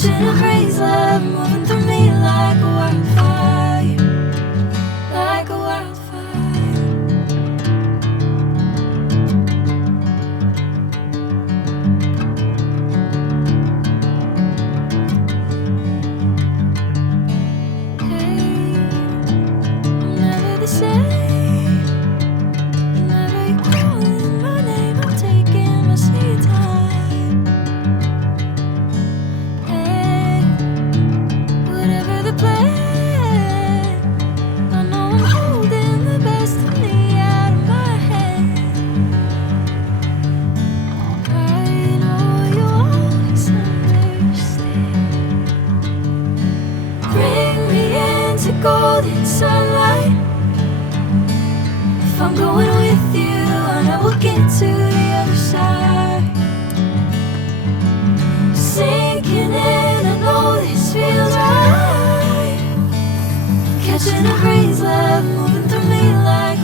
Catching a breeze, love moving through me like a wildfire, like a wildfire. Hey, I'm never the same. Whenever you're calling my name, I'm taking my sweet time. Hey, whatever the plan, I know I'm holding the best of me out of my head. I know you always understand. Bring me into golden sunlight. If I'm going with you, I know we'll get to the other side. Sinking in, I know this feels right. Catching a breeze, love moving through me like a